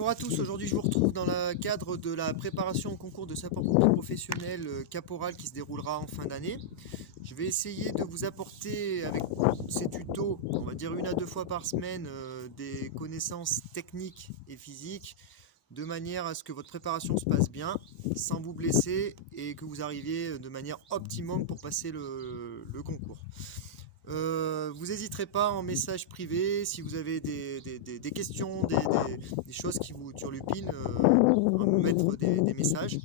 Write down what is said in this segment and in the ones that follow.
Bonjour à tous, aujourd'hui je vous retrouve dans le cadre de la préparation au concours de sapeur-pompier professionnel caporal qui se déroulera en fin d'année. Je vais essayer de vous apporter avec ces tutos, on va dire 1 à 2 fois par semaine, des connaissances techniques et physiques de manière à ce que votre préparation se passe bien, sans vous blesser et que vous arriviez de manière optimum pour passer le concours. Vous n'hésiterez pas en message privé si vous avez des questions, des choses qui vous turlupinent, à me mettre des messages.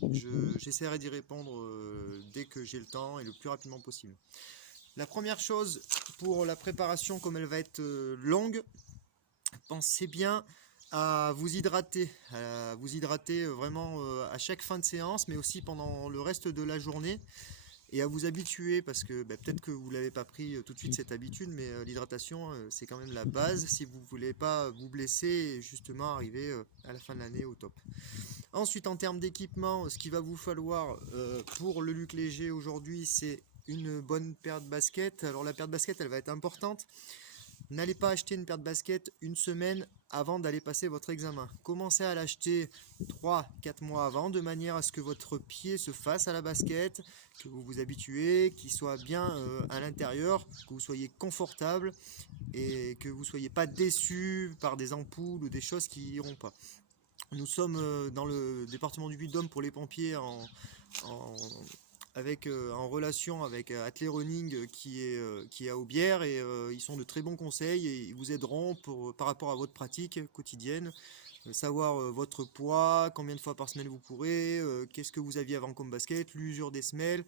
J'essaierai d'y répondre dès que j'ai le temps et le plus rapidement possible. La première chose pour la préparation, comme elle va être longue, pensez bien à vous hydrater vraiment à chaque fin de séance, mais aussi pendant le reste de la journée. Et à vous habituer, parce que peut-être que vous ne l'avez pas pris tout de suite cette habitude, mais l'hydratation c'est quand même la base si vous ne voulez pas vous blesser et justement arriver à la fin de l'année au top. Ensuite, en termes d'équipement, ce qu'il va vous falloir pour le luc léger aujourd'hui, c'est une bonne paire de baskets. Alors la paire de baskets elle va être importante. N'allez pas acheter une paire de baskets une semaine avant d'aller passer votre examen. Commencez à l'acheter 3-4 mois avant, de manière à ce que votre pied se fasse à la basket, que vous vous habituez, qu'il soit bien à l'intérieur, que vous soyez confortable et que vous ne soyez pas déçu par des ampoules ou des choses qui n'iront pas. Nous sommes dans le département du Puy-de-Dôme pour les pompiers en relation avec Athlé Running qui est à Aubière, et ils sont de très bons conseils et ils vous aideront par rapport à votre pratique quotidienne, savoir votre poids, combien de fois par semaine vous courez, qu'est-ce que vous aviez avant comme basket, l'usure des semelles,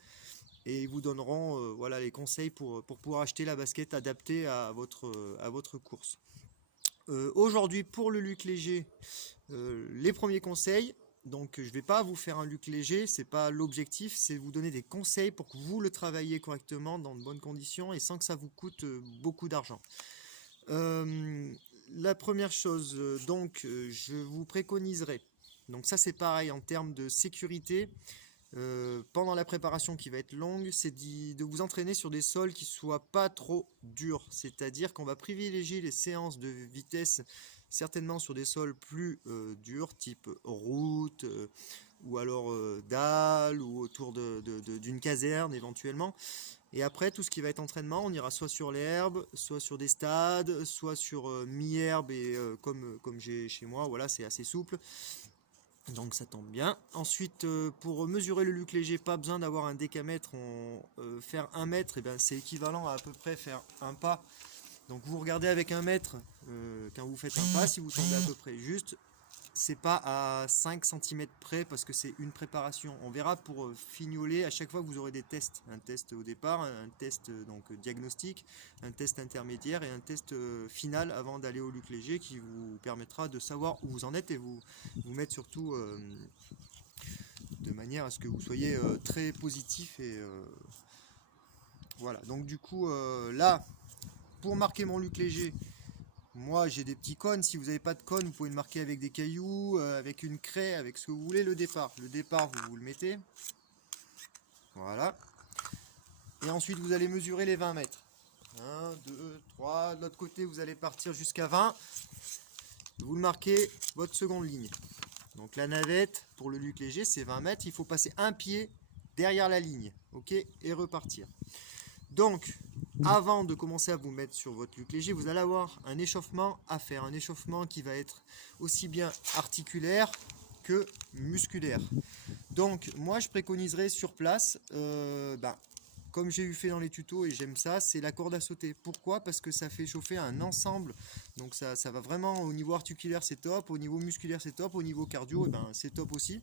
et ils vous donneront voilà, les conseils pour pouvoir acheter la basket adaptée à votre course. Aujourd'hui pour le luc léger, les premiers conseils. Donc je ne vais pas vous faire un luc léger, c'est pas l'objectif, c'est vous donner des conseils pour que vous le travailliez correctement dans de bonnes conditions et sans que ça vous coûte beaucoup d'argent. La première chose, je vous préconiserai, donc ça c'est pareil en termes de sécurité, pendant la préparation qui va être longue, c'est de vous entraîner sur des sols qui ne soient pas trop durs, c'est-à-dire qu'on va privilégier les séances de vitesse certainement sur des sols plus durs, type route, ou alors dalle, ou autour d'une caserne éventuellement. Et après, tout ce qui va être entraînement, on ira soit sur l'herbe, soit sur des stades, soit sur mi-herbe, et comme j'ai chez moi, voilà, c'est assez souple. Donc ça tombe bien. Ensuite, pour mesurer le luc léger, pas besoin d'avoir un décamètre. Faire 1 mètre, c'est équivalent à peu près faire un pas. Donc vous regardez avec 1 mètre quand vous faites un pas, si vous tombez à peu près juste, c'est pas à 5 cm près parce que c'est une préparation. On verra pour fignoler, à chaque fois vous aurez des tests. Un test au départ, un test diagnostic, un test intermédiaire et un test final avant d'aller au luc léger qui vous permettra de savoir où vous en êtes et vous mettre surtout de manière à ce que vous soyez très positif. Et voilà, donc du coup là, pour marquer mon luc léger, moi j'ai des petits cônes. Si vous n'avez pas de cône, vous pouvez le marquer avec des cailloux, avec une craie, avec ce que vous voulez. Le départ, vous le mettez. Voilà. Et ensuite vous allez mesurer les 20 mètres. 1, 2, 3. De l'autre côté, vous allez partir jusqu'à 20. Vous le marquez votre seconde ligne. Donc la navette pour le luc léger, c'est 20 mètres. Il faut passer un pied derrière la ligne. Ok, et repartir. Donc, avant de commencer à vous mettre sur votre luc léger, vous allez avoir un échauffement à faire. Un échauffement qui va être aussi bien articulaire que musculaire. Donc, moi, je préconiserais sur place, comme j'ai eu fait dans les tutos et j'aime ça, c'est la corde à sauter. Pourquoi? Parce que ça fait chauffer un ensemble. Donc ça va vraiment, au niveau articulaire c'est top, au niveau musculaire c'est top, au niveau cardio c'est top aussi.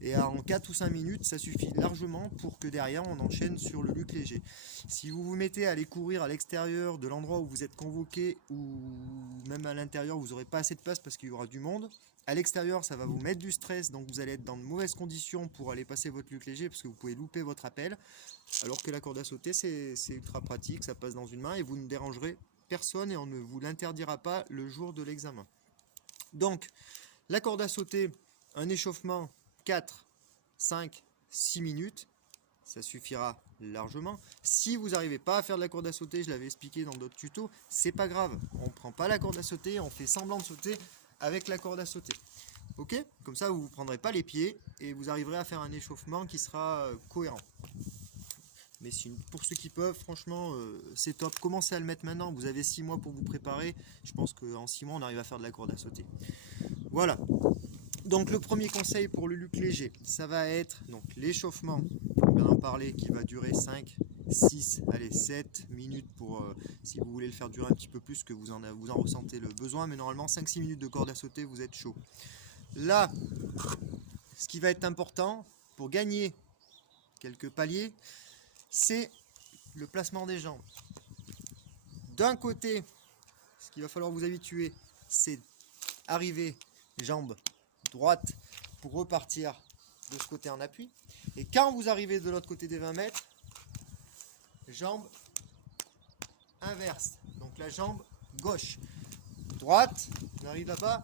Et en 4 ou 5 minutes ça suffit largement pour que derrière on enchaîne sur le luc léger. Si vous vous mettez à aller courir à l'extérieur de l'endroit où vous êtes convoqué, ou même à l'intérieur vous n'aurez pas assez de place parce qu'il y aura du monde, à l'extérieur ça va vous mettre du stress, donc vous allez être dans de mauvaises conditions pour aller passer votre luc léger parce que vous pouvez louper votre appel. Alors que la corde à sauter c'est ultra pratique, ça passe dans une main et vous ne dérangerez personne et on ne vous l'interdira pas le jour de l'examen. Donc la corde à sauter, un échauffement 4, 5, 6 minutes, ça suffira largement. Si vous n'arrivez pas à faire de la corde à sauter, je l'avais expliqué dans d'autres tutos, c'est pas grave, on ne prend pas la corde à sauter, on fait semblant de sauter avec la corde à sauter. Ok? Comme ça, vous ne vous prendrez pas les pieds et vous arriverez à faire un échauffement qui sera cohérent. Mais pour ceux qui peuvent, franchement, c'est top. Commencez à le mettre maintenant. Vous avez 6 mois pour vous préparer. Je pense qu'en 6 mois, on arrive à faire de la corde à sauter. Voilà. Donc le premier conseil pour le luc léger, ça va être l'échauffement, on vient d'en parler, qui va durer 5, 6, allez 7 minutes pour si vous voulez le faire durer un petit peu plus que vous en ressentez le besoin, mais normalement 5-6 minutes de corde à sauter, vous êtes chaud. Là, ce qui va être important pour gagner quelques paliers, c'est le placement des jambes. D'un côté, ce qu'il va falloir vous habituer, c'est arriver jambes droite pour repartir de ce côté en appui. Et quand vous arrivez de l'autre côté des 20 mètres, jambe inverse. Donc la jambe gauche. Droite, on arrive là-bas,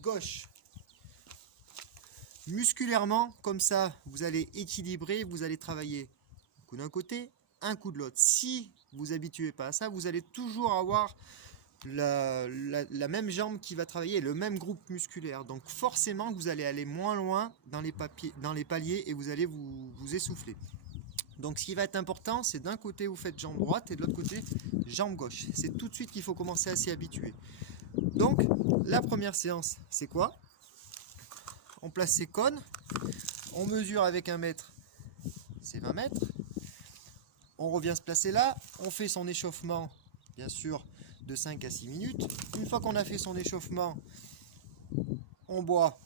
gauche. Musculairement, comme ça, vous allez équilibrer, vous allez travailler un coup d'un côté, un coup de l'autre. Si vous vous habituez pas à ça, vous allez toujours avoir la même jambe qui va travailler, le même groupe musculaire. Donc forcément, vous allez aller moins loin dans les paliers et vous allez vous essouffler. Donc ce qui va être important, c'est d'un côté vous faites jambe droite et de l'autre côté jambe gauche. C'est tout de suite qu'il faut commencer à s'y habituer. Donc la première séance, c'est quoi? On place ses cônes, on mesure avec 1 mètre, c'est 20 mètres. On revient se placer là, on fait son échauffement, bien sûr, de 5 à 6 minutes. Une fois qu'on a fait son échauffement, on boit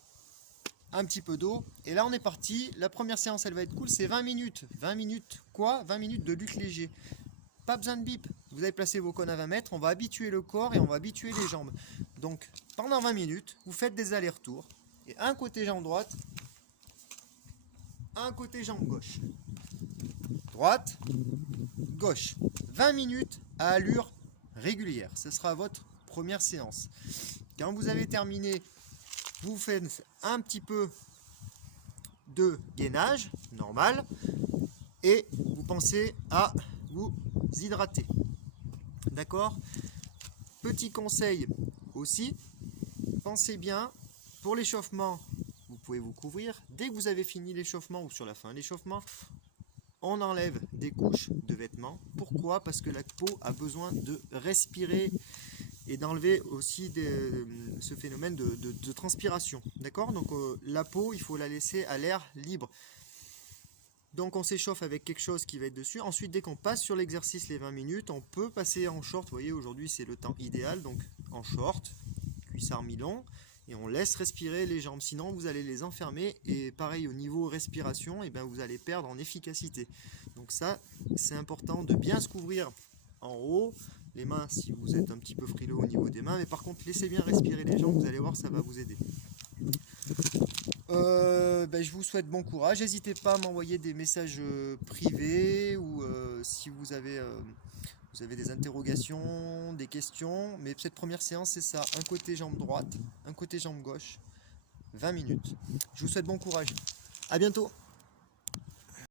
un petit peu d'eau. Et là, on est parti. La première séance, elle va être cool, c'est 20 minutes. 20 minutes quoi? 20 minutes de luc léger. Pas besoin de bip. Vous avez placé vos cônes à 20 mètres, on va habituer le corps et on va habituer les jambes. Donc, pendant 20 minutes, vous faites des allers-retours. Et un côté jambe droite, un côté jambe gauche. Droite, gauche. 20 minutes à allure régulière. Ce sera votre première séance. Quand vous avez terminé, vous faites un petit peu de gainage normal et vous pensez à vous hydrater. D'accord? Petit conseil aussi, pensez bien, pour l'échauffement, vous pouvez vous couvrir. Dès que vous avez fini l'échauffement ou sur la fin de l'échauffement, on enlève des couches de vêtements. Pourquoi? Parce que la peau a besoin de respirer et d'enlever aussi ce phénomène de transpiration. D'accord? Donc la peau, il faut la laisser à l'air libre. Donc on s'échauffe avec quelque chose qui va être dessus. Ensuite, dès qu'on passe sur l'exercice les 20 minutes, on peut passer en short. Vous voyez, aujourd'hui c'est le temps idéal. Donc en short, cuissard mi-long. Et on laisse respirer les jambes, sinon vous allez les enfermer et pareil au niveau respiration, et bien vous allez perdre en efficacité. Donc ça, c'est important de bien se couvrir en haut, les mains si vous êtes un petit peu frileux au niveau des mains, mais par contre laissez bien respirer les jambes, vous allez voir, ça va vous aider. Je vous souhaite bon courage, n'hésitez pas à m'envoyer des messages privés ou si vous avez des interrogations, des questions, mais cette première séance c'est ça, un côté jambe droite, un côté jambe gauche, 20 minutes. Je vous souhaite bon courage, à bientôt.